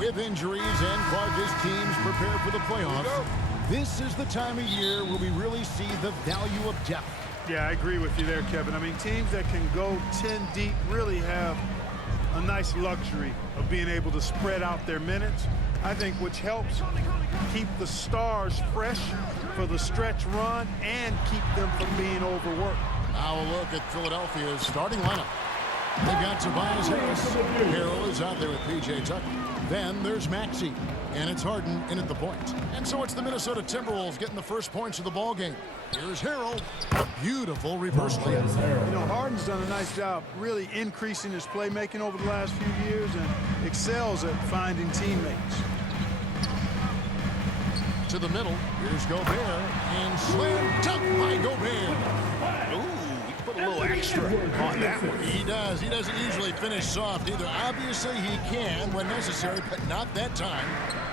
With injuries and Clark, his teams prepare for the playoffs. This is the time of year where we really see the value of depth. Yeah, I agree with you there, Kevin. I mean, teams that can go 10 deep really have a nice luxury of being able to spread out their minutes. I think which helps keep the stars fresh for the stretch run and keep them from being overworked. Now a look at Philadelphia's starting lineup. They've got Tobias Harris. Harrell is out there with P.J. Tucker. Then there's Maxey. And it's Harden in at the point. And so it's the Minnesota Timberwolves getting the first points of the ball game. Here's Harrell. Beautiful reverse layup. You know, Harden's done a nice job really increasing his playmaking over the last few years and excels at finding teammates. To the middle. Here's Gobert. And slam dunk by Gobert. Put a little extra on that one. He does. He doesn't usually finish soft either. Obviously, he can when necessary, but not that time.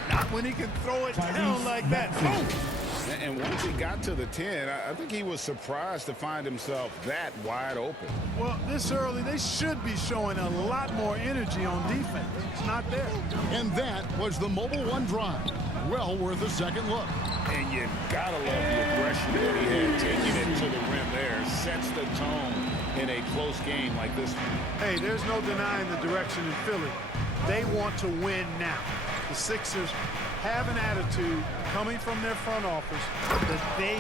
Not when he can throw it down like that. And once he got to the 10, I think he was surprised to find himself that wide open. Well, this early, they should be showing a lot more energy on defense. It's not there. And that was the Mobile One drive. Well worth a second look. And you gotta love the aggression that he had taking it to the rim there. Sets the tone in a close game like this one. Hey, there's no denying the direction in Philly. They want to win now. The Sixers have an attitude coming from their front office that they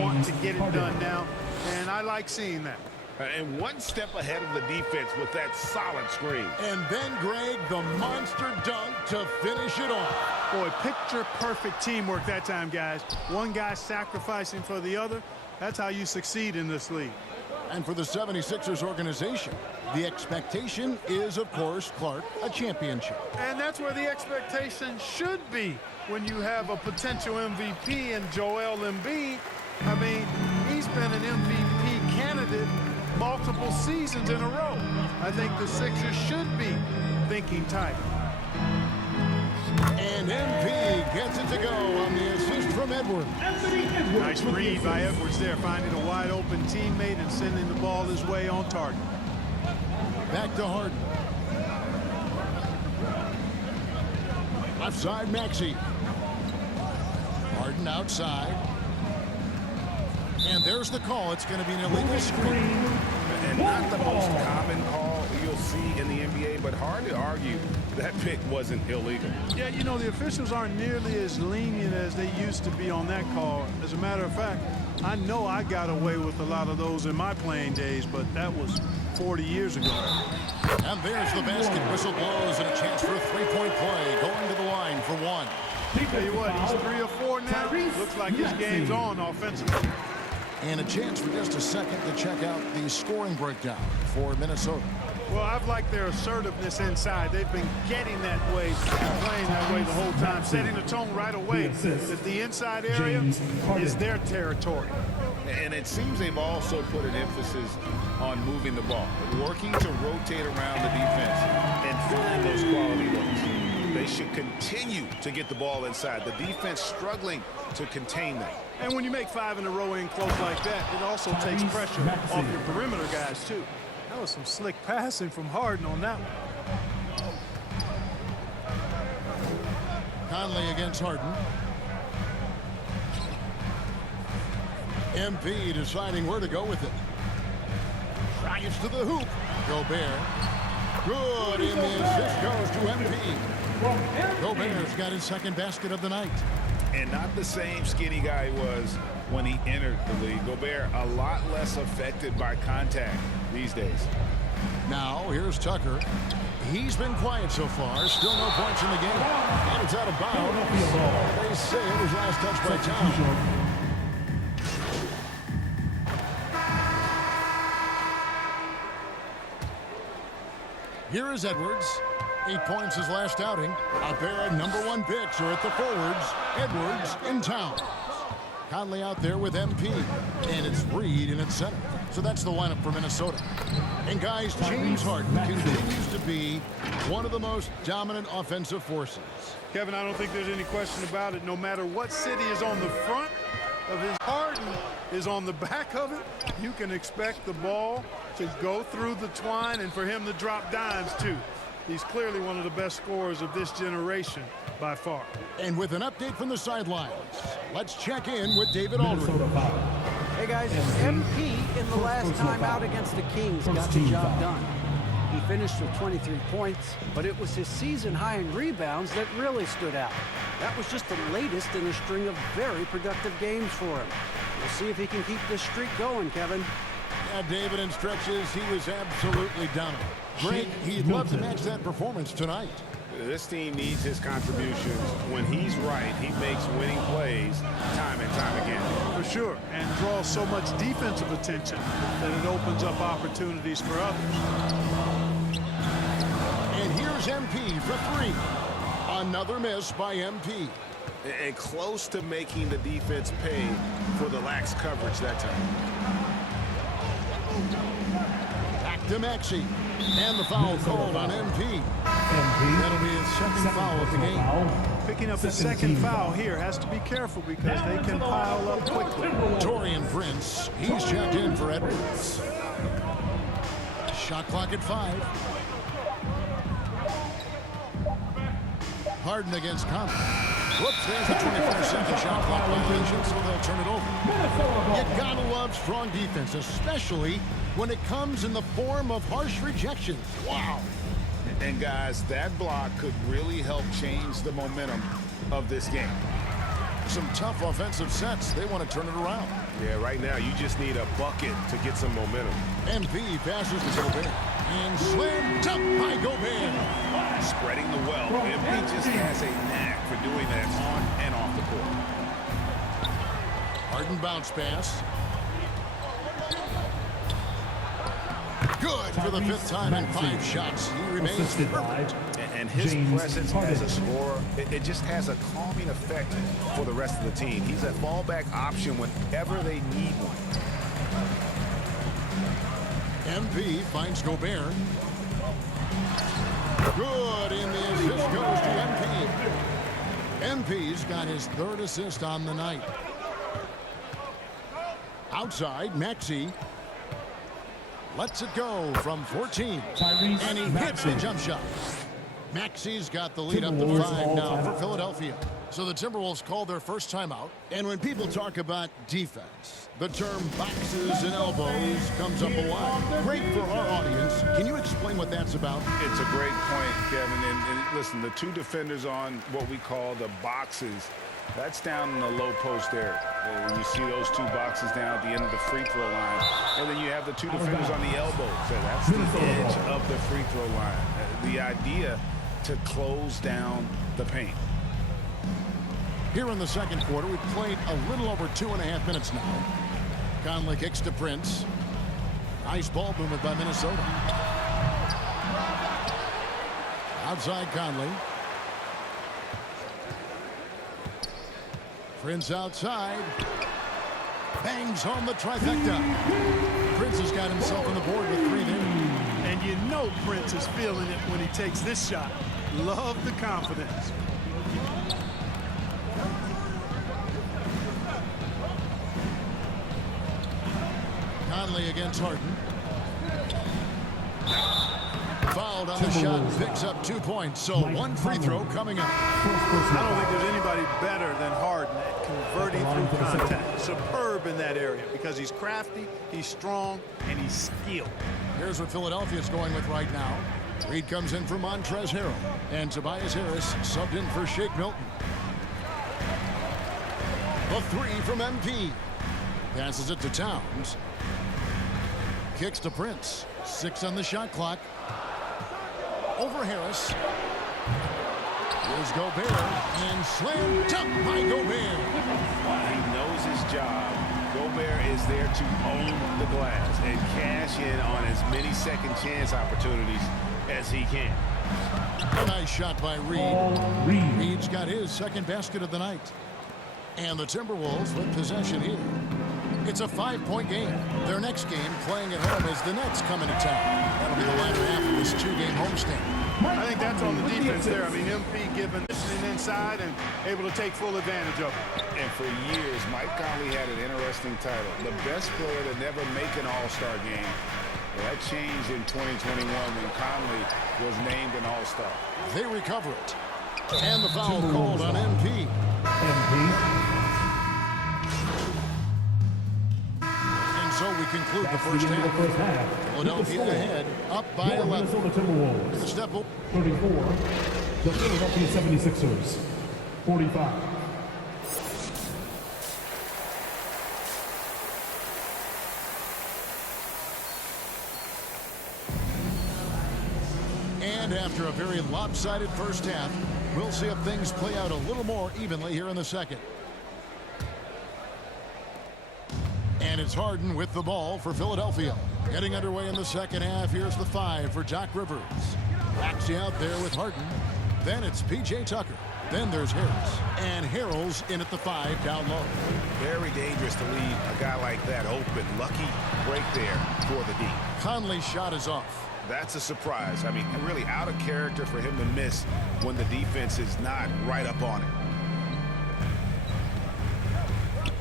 want to get it done now, and I like seeing that. And one step ahead of the defense with that solid screen. And then, Greg, the monster dunk to finish it off. Boy, picture-perfect teamwork that time, guys. One guy sacrificing for the other. That's how you succeed in this league. And for the 76ers organization, the expectation is, of course, Clark, a championship. And that's where the expectation should be when you have a potential MVP in Joel Embiid. I mean, he's been an MVP candidate multiple seasons in a row. I think the Sixers should be thinking tight. And MP gets it to go on the assist from Edwards. Nice read by Edwards there, finding a wide open teammate and sending the ball his way on target. Back to Harden. Left side, Maxey. Harden outside. And there's the call. It's going to be an illegal screen. And not the most common call you'll see in the NBA, but hard to argue that pick wasn't illegal. Yeah, you know, the officials aren't nearly as lenient as they used to be on that call. As a matter of fact, I know I got away with a lot of those in my playing days, but that was 40 years ago. And there's the basket. Whistle blows and a chance for a three-point play. Going to the line for one. Tell you what, he's 3 or 4 now. Looks like his game's on offensively. And a chance for just a second to check out the scoring breakdown for Minnesota. Well, I've liked their assertiveness inside. They've been getting that way, playing that way the whole time, setting the tone right away that the inside area is their territory. And it seems they've also put an emphasis on moving the ball, working to rotate around the defense and find those quality looks. They should continue to get the ball inside. The defense struggling to contain that. And when you make 5 in a row in close like that, it also takes pressure off your perimeter guys, too. That was some slick passing from Harden on that one. Conley against Harden. MP deciding where to go with it. Drives to the hoop. Gobert. Good, and the assist goes to MP. Gobert's got his second basket of the night. And not the same skinny guy he was when he entered the league. Gobert a lot less affected by contact these days. Now, here's Tucker. He's been quiet so far. Still no points in the game. And it's out of bounds. They say it was last touched by Town. Here is Edwards. 8 points his last outing. A pair of #1 picks are at the forwards. Edwards in town. Conley out there with MP. And it's Reed in its center. So that's the lineup for Minnesota. And guys, James Harden continues to be one of the most dominant offensive forces. Kevin, I don't think there's any question about it. No matter what city is on the front of his, Harden is on the back of it, you can expect the ball to go through the twine and for him to drop dimes too. He's clearly one of the best scorers of this generation by far. And with an update from the sidelines, let's check in with David Aldridge. Hey guys, MP in the last time out against the Kings got the job done. He finished with 23 points, but it was his season high in rebounds that really stood out. That was just the latest in a string of very productive games for him. We'll see if he can keep this streak going, Kevin. Yeah, David, in stretches, he was absolutely dominant. Greg, he'd love to match that performance tonight. This team needs his contributions. When he's right, he makes winning plays time and time again. For sure, and draws so much defensive attention that it opens up opportunities for others. And here's MP for three. Another miss by MP. And close to making the defense pay for the lax coverage that time. Back to Maxey. And the foul called on MP. That'll be his second foul of the game. Picking up his second foul here has to be careful because they can pile up quickly. Torian Prince, he's checked in for Edwards. Shot clock at 5. Harden against Conley. Whoops, there's the 24-second shot clock violation, so they'll turn it over. You gotta love strong defense, especially when it comes in the form of harsh rejections. Wow. And guys, that block could really help change the momentum of this game. Some tough offensive sets. They want to turn it around. Yeah, right now you just need a bucket to get some momentum. MP passes to Gobert. And slam dunk by Gobert. Spreading the wealth. MP just has a knack for doing that on and off the court. Harden bounce pass. Good for the 5th time in 5 shots. He remains perfect. And his presence as a scorer, it just has a calming effect for the rest of the team. He's a fallback option whenever they need one. MP finds Gobert. Good, and the assist goes to MP. MP's got his 3rd assist on the night. Outside, Maxey lets it go from 14. And he hits the jump shot. Maxey's got the lead up to 5 now for Philadelphia. So the Timberwolves called their first timeout. And when people talk about defense, the term boxes and elbows comes up a lot. Great for our audience. Can you explain what that's about? It's a great point, Kevin. And listen, the 2 defenders on what we call the boxes, that's down in the low post area. You see those 2 boxes down at the end of the free throw line. And then you have the 2 defenders on the elbows. So that's the edge of the free throw line. The idea to close down the paint. Here in the second quarter, we've played a little over 2.5 minutes now. Conley kicks to Prince. Nice ball movement by Minnesota. Outside Conley. Prince outside. Bangs home the trifecta. Prince has got himself on the board with 3 there. And you know Prince is feeling it when he takes this shot. Love the confidence. Conley against Harden. Fouled on the shot, picks up 2 points. So 1 free throw coming up. I don't think there's anybody better than Harden at converting through contact. Superb in that area because he's crafty, he's strong, and he's skilled. Here's what Philadelphia's going with right now. Reed comes in for Montrezl Harrell. And Tobias Harris subbed in for Shake Milton. A 3 from MP. Passes it to Towns. Kicks to Prince. 6 on the shot clock. Over Harris. Here's Gobert. And slam dunk by Gobert. He knows his job. Gobert is there to own the glass and cash in on as many second chance opportunities as he can. A nice shot by Reed. Reed's got his 2nd basket of the night. And the Timberwolves with possession here. It's a 5-point game. Their next game, playing at home, is the Nets coming to town. That'll be the latter half of this 2-game homestand. I think that's on the defense there. I mean, MP giving listening inside and able to take full advantage of it. And for years, Mike Conley had an interesting title. The best player to never make an all-star game. That changed in 2021 when Conley was named an All-Star. They recover it. And the foul called on MP. And so we conclude the first half. Philadelphia ahead, up by 11. Minnesota Timberwolves. The step up. 34. The Philadelphia 76ers. 45. And after a very lopsided first half, we'll see if things play out a little more evenly here in the second. And it's Harden with the ball for Philadelphia. Getting underway in the second half. Here's the 5 for Doc Rivers. Maxey out there with Harden. Then it's P.J. Tucker. Then there's Harris. And Harrell's in at the 5 down low. Very dangerous to leave a guy like that open. Lucky break there for the D. Conley's shot is off. That's a surprise. I mean, really out of character for him to miss when the defense is not right up on it.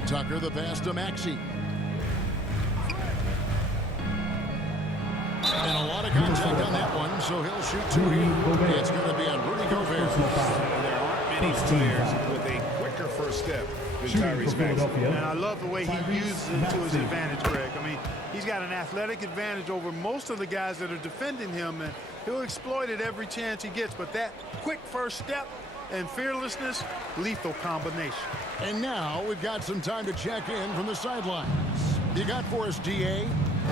Tucker the pass to Maxey. And a lot of contact on that one, so he'll shoot 2 here. It's going to be on Rudy Gobert. There aren't many players with a quicker first step than Tyrese Maxey. And I love the way he uses it to his advantage, Greg. I mean, he's got an athletic advantage over most of the guys that are defending him, and he'll exploit it every chance he gets. But that quick first step and fearlessness, lethal combination. And now we've got some time to check in from the sidelines. You got for us, DA?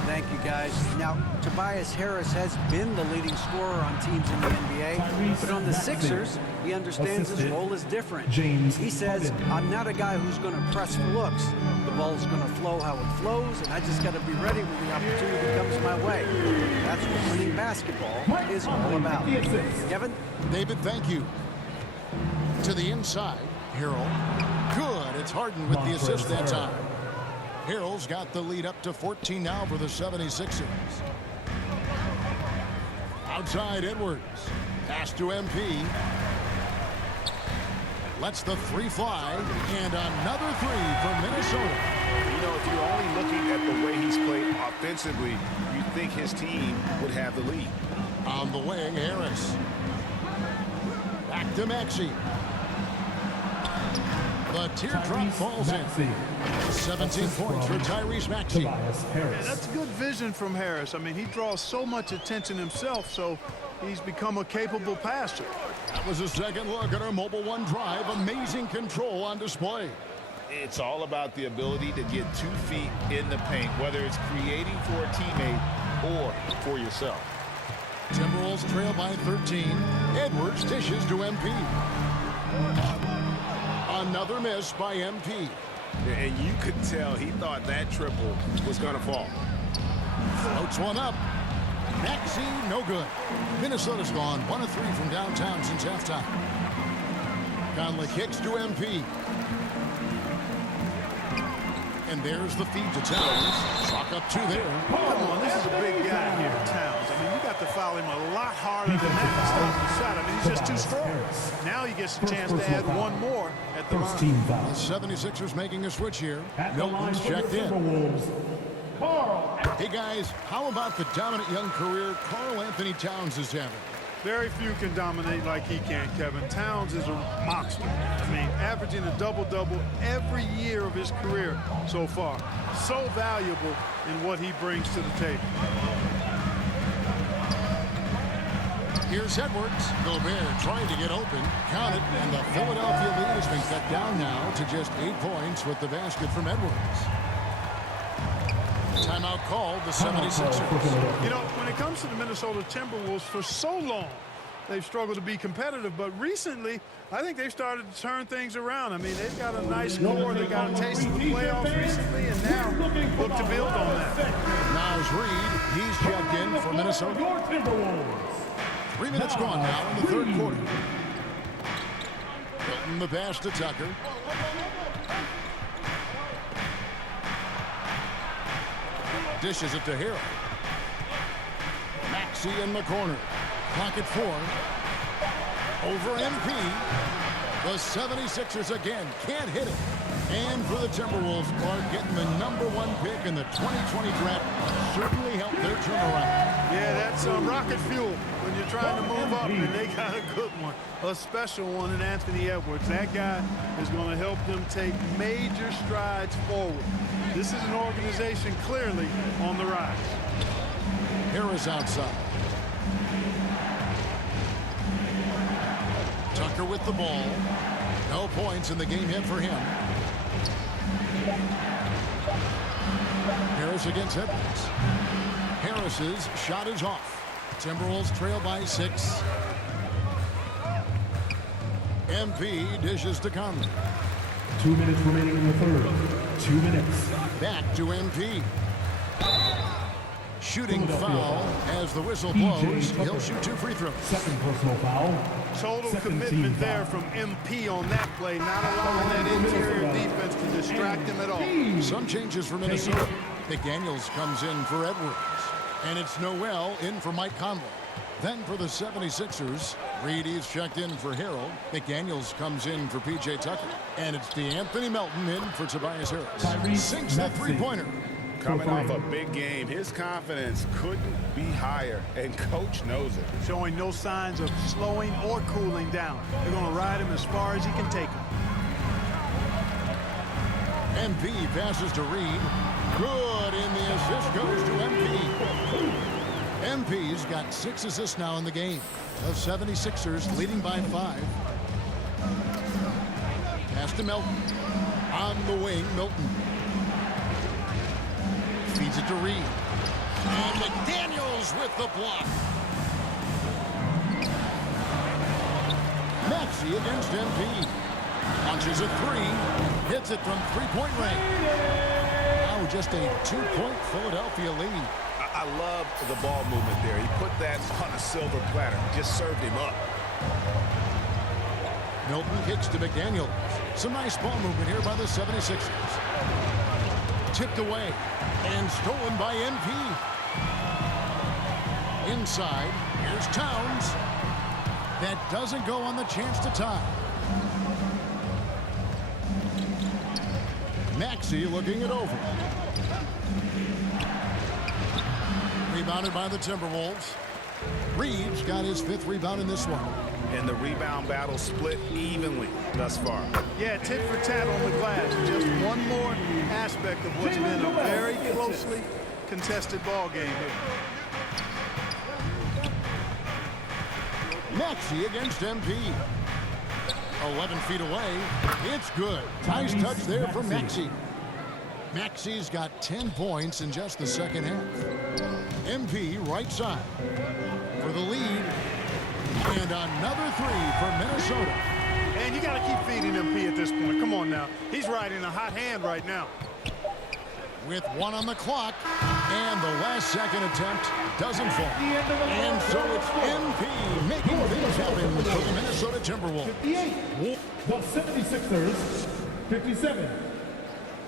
Thank you, guys. Now, Tobias Harris has been the leading scorer on teams in the NBA, but on the Sixers, he understands his role is different. He says, I'm not a guy who's going to press for looks. The ball's going to flow how it flows, and I just got to be ready when the opportunity comes my way. That's what winning basketball is all about. Kevin? David, thank you. To the inside, Harrell. Good. It's Harden with the assist that time. Harrell's got the lead up to 14 now for the 76ers. Outside Edwards. Pass to MP. Lets the 3 fly. And another 3 for Minnesota. You know, if you're only looking at the way he's played offensively, you'd think his team would have the lead. On the wing, Harris. Back to Maxey. The teardrop falls in. 17 points for Tyrese Maxey. And that's good vision from Harris. I mean, he draws so much attention himself, so he's become a capable passer. That was a second look at our Mobile One drive. Amazing control on display. It's all about the ability to get 2 feet in the paint, whether it's creating for a teammate or for yourself. Timberwolves trail by 13. Edwards dishes to MP. Another miss by MP. And you could tell he thought that triple was going to fall. Floats one up. Maxey, no good. Minnesota's gone 1 of 3 from downtown since halftime. Conley kicks to MP. And there's the feed to Towns. Chalk up 2 there. Come on, this is a big guy here, Towns. I mean, you got to foul him a lot harder than that to stop the shot. I mean, he's just too strong. Now he gets a chance to add one more at the line. The 76ers making a switch here. Milton's checked in. Hey, guys, how about the dominant young career Karl Anthony Towns is having? Very few can dominate like he can, Kevin. Towns is a monster. I mean, averaging a double-double every year of his career so far. So valuable in what he brings to the table. Here's Edwards. Gobert trying to get open. Count it, and the Philadelphia lead has been cut down now to just 8 points with the basket from Edwards. Timeout called the 76ers. You know, when it comes to the Minnesota Timberwolves, for so long, they've struggled to be competitive. But recently, I think they've started to turn things around. I mean, they've got a nice score. They got a taste of the playoffs recently, and now look to build on that. Now's Reed. He's checked in for Minnesota. 3 minutes gone now in the third quarter. Milton the pass to Tucker. Dishes it to Harrell. Maxey in the corner. Clock at 4. Over MP. The 76ers again can't hit it. And for the Timberwolves, Clark, getting the #1 pick in the 2020 draft certainly helped their turnaround. Yeah, that's rocket fuel when you're trying to move up, and they got a good one, a special one in Anthony Edwards. That guy is going to help them take major strides forward. This is an organization clearly on the rise. Harris outside. Tucker with the ball. No points in the game hit for him. Harris against Edwards. Harris's shot is off. Timberwolves trail by 6. MP dishes to Conley. 2 minutes remaining in the third. 2 minutes. Back to MP. Shooting foul as the whistle PJ blows. Tucker. He'll shoot 2 free throws. Second personal foul. Total Second commitment team there foul. from MP on that play, not allowing that interior defense to distract him at all. Some changes for Minnesota. McDaniels comes in for Edwards. And it's Noel in for Mike Conley. Then for the 76ers, Reedy's checked in for Harold. McDaniels comes in for P.J. Tucker. And it's DeAnthony Melton in for Tobias Harris. Sinks the three-pointer. Coming off a big game, his confidence couldn't be higher, and coach knows it. Showing no signs of slowing or cooling down. They're going to ride him as far as he can take him. MP passes to Reed. Good, and the assist goes to MP. MP's got 6 assists now in the game. The 76ers leading by 5. Pass to Melton. On the wing, Milton. Feeds it to Reed. And McDaniels with the block. Maxey against MP. Launches a 3. Hits it from three-point range. Now just a 2-point Philadelphia lead. I love the ball movement there. He put that on a silver platter, just served him up. Milton kicks to McDaniels. Some nice ball movement here by the 76ers. Tipped away and stolen by MP. Inside, here's Towns. That doesn't go on the chance to tie. Maxey looking it over. Rebounded by the Timberwolves. Reeves got his 5th rebound in this one. And the rebound battle split evenly thus far. Yeah, tit for tat on the glass. Just one more aspect of what's been a very closely contested ball game here. Maxey against MP. 11 feet away. It's good. Nice touch there for Maxey. Maxey's got 10 points in just the second half. MP right side for the lead. And another 3 for Minnesota. And you got to keep feeding MP at this point. Come on now. He's riding a hot hand right now. With 1 on the clock. And the last second attempt doesn't fall. And so it's MP making things happen for the Minnesota Timberwolves. 58. The 76ers, 57.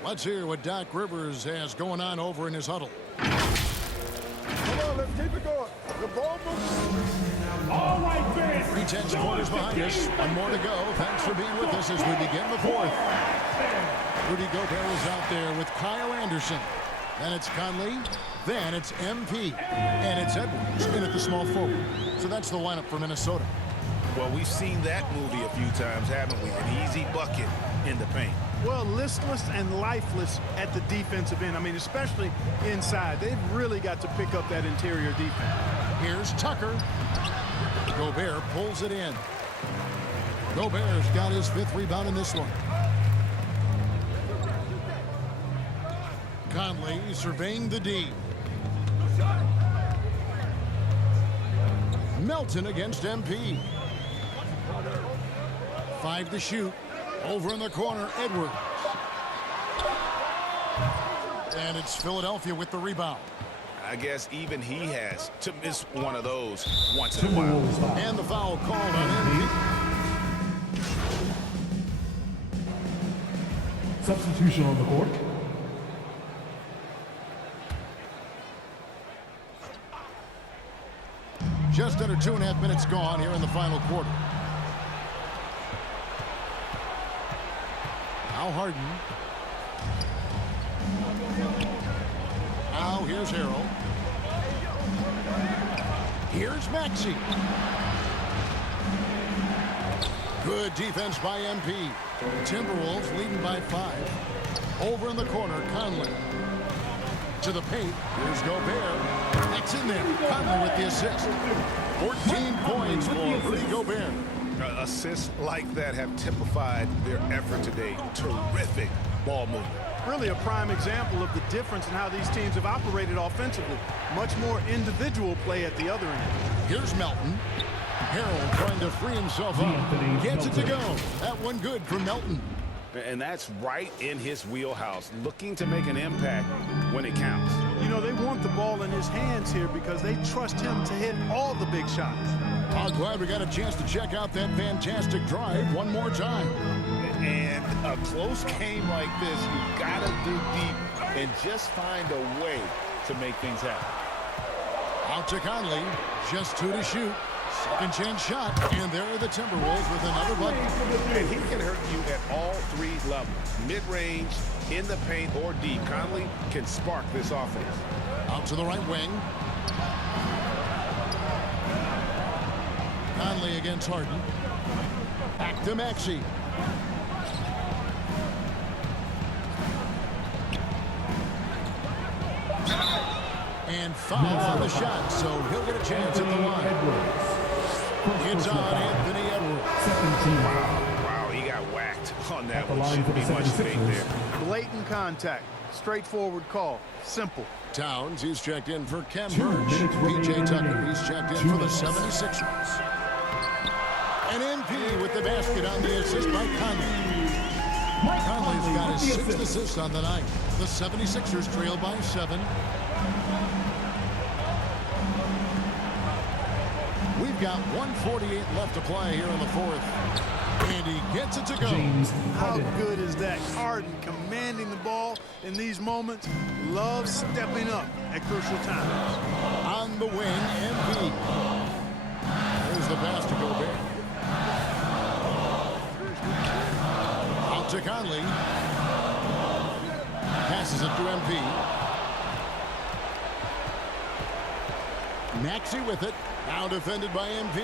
Let's hear what Doc Rivers has going on over in his huddle. Come on, let's keep it going. The ball moves. All right, fans. 3:10 quarters behind us. 1 more to go. Thanks for being with us as we begin the 4th. Rudy Gobert is out there with Kyle Anderson. Then it's Conley. Then it's MP. And it's Edwards in at the small forward. So that's the lineup for Minnesota. Well, we've seen that movie a few times, haven't we? An easy bucket in the paint. Well, listless and lifeless at the defensive end. I mean, especially inside. They've really got to pick up that interior defense. Here's Tucker. Gobert pulls it in. Gobert's got his 5th rebound in this one. Conley surveying the D. Melton against MP. 5 to shoot. Over in the corner, Edwards. And it's Philadelphia with the rebound. I guess even he has to miss one of those once in a while. Timberwolves foul. And the foul called on MP. Substitution on the court. Just under 2.5 minutes gone here in the final quarter. Now Harden. Now here's Harrell. Here's Maxey. Good defense by MP. Timberwolves leading by 5. Over in the corner, Conley. To the paint. Here's Gobert. That's in there. Conley with the assist. 14 points for Rudy Gobert. Assists like that have typified their effort today. Terrific ball movement. Really a prime example of the difference in how these teams have operated offensively. Much more individual play at the other end. Here's Melton. Harrell trying to free himself up. Gets it to go. That one good for Melton. And that's right in his wheelhouse, looking to make an impact when it counts. You know, they want the ball in his hands here because they trust him to hit all the big shots. I'm glad we got a chance to check out that fantastic drive one more time. And a close game like this, you gotta dig deep and just find a way to make things happen. Out to Conley, just 2 to shoot. Second chance shot, and there are the Timberwolves with another bucket. And he can hurt you at all 3 levels. Mid-range, in the paint, or deep. Conley can spark this offense. Out to the right wing. Conley against Harden. Back to Maxey. And foul on the shot, so he'll get a chance at the line. It's on Anthony Edwards. Wow, he got whacked on that one. Shouldn't be much fake there. Blatant contact. Straightforward call. Simple. Towns, he's checked in for Ken Burge. P.J. Tucker, he's checked in for the 76ers. And MP with the basket on the assist by Conley. Conley's got his 6th assist on the night. The 76ers trail by 7. We've got 1:48 left to play here in the 4th. And he gets it to go. How good is that? Harden commanding the ball in these moments. Loves stepping up at crucial times. On the wing, MP. There's the pass to Gobert. Out to Conley. Passes it to MP. Maxey with it. Now defended by MP.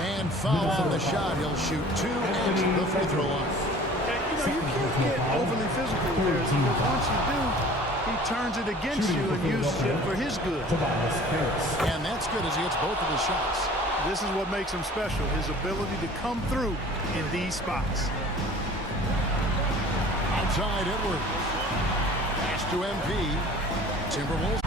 And foul on the shot. He'll shoot 2 at the free throw line. And, you can't get overly physical there because once you do, he turns it against you and uses it for his good. And that's good as he hits both of his shots. This is what makes him special, his ability to come through in these spots. Outside Edwards. Pass to MP. Timberwolves.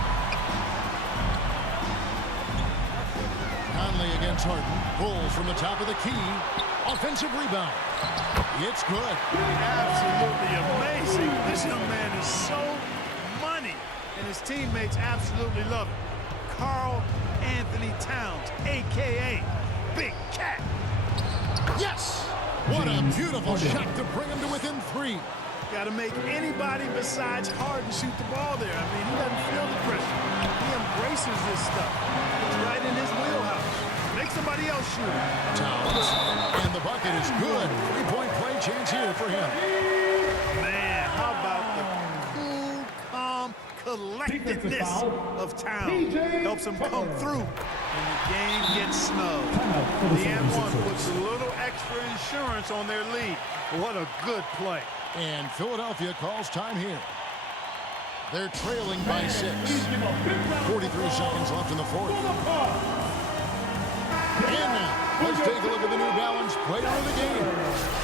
Conley against Harden. Pulls from the top of the key. Offensive rebound. It's good. Absolutely amazing. This young man is so money, and his teammates absolutely love it. Karl Anthony Towns, a.k.a. Big Cat. Yes! What a beautiful shot to bring him to within 3. Got to make anybody besides Harden shoot the ball there. I mean, he doesn't feel the pressure. He embraces this stuff. It's right in his wheelhouse. Make somebody else shoot it. Towns. And the bucket is good. 3-point play chance here for him. Man, how about the cool, calm collectedness of Towns. Helps him come through when the game gets snug. The and-one puts a little extra insurance on their lead. What a good play. And Philadelphia calls time here. They're trailing by 6. 43 seconds left in the 4th. And now, let's take a look at the New Balance player of the game,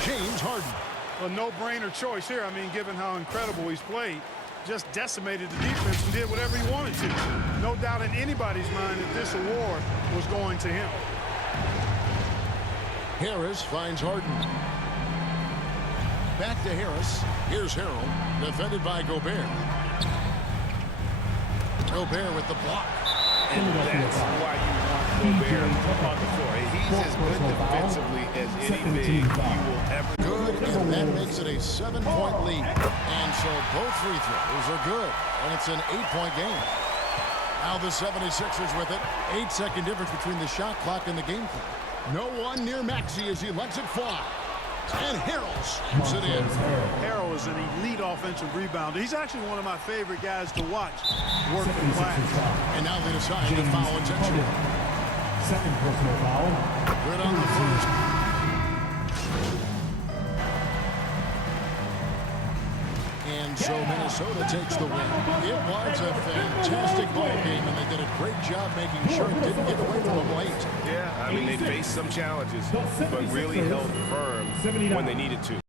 James Harden. A no-brainer choice here. I mean, given how incredible he's played, just decimated the defense and did whatever he wanted to. No doubt in anybody's mind that this award was going to him. Harris finds Harden. Back to Harris. Here's Harrell, defended by Gobert. Gobert with the block. And that's why you want Gobert on the floor. He's as good defensively as any big you will ever. Good, and that makes it a 7-point lead. And so both free throws are good, and it's an 8-point game. Now the 76ers with it. 8-second difference between the shot clock and the game clock. No one near Maxey as he lets it fly. And Harrell slaps it in. Harrell is an elite offensive rebounder. He's actually one of my favorite guys to watch work the glass. And now they decide to foul intentional. Second personal foul. Good on the first. And so Minnesota takes the win. It was a fantastic ball game, and they did a great job making sure it didn't get away from them late. Yeah, I mean, they faced some challenges, but really held firm when they needed to.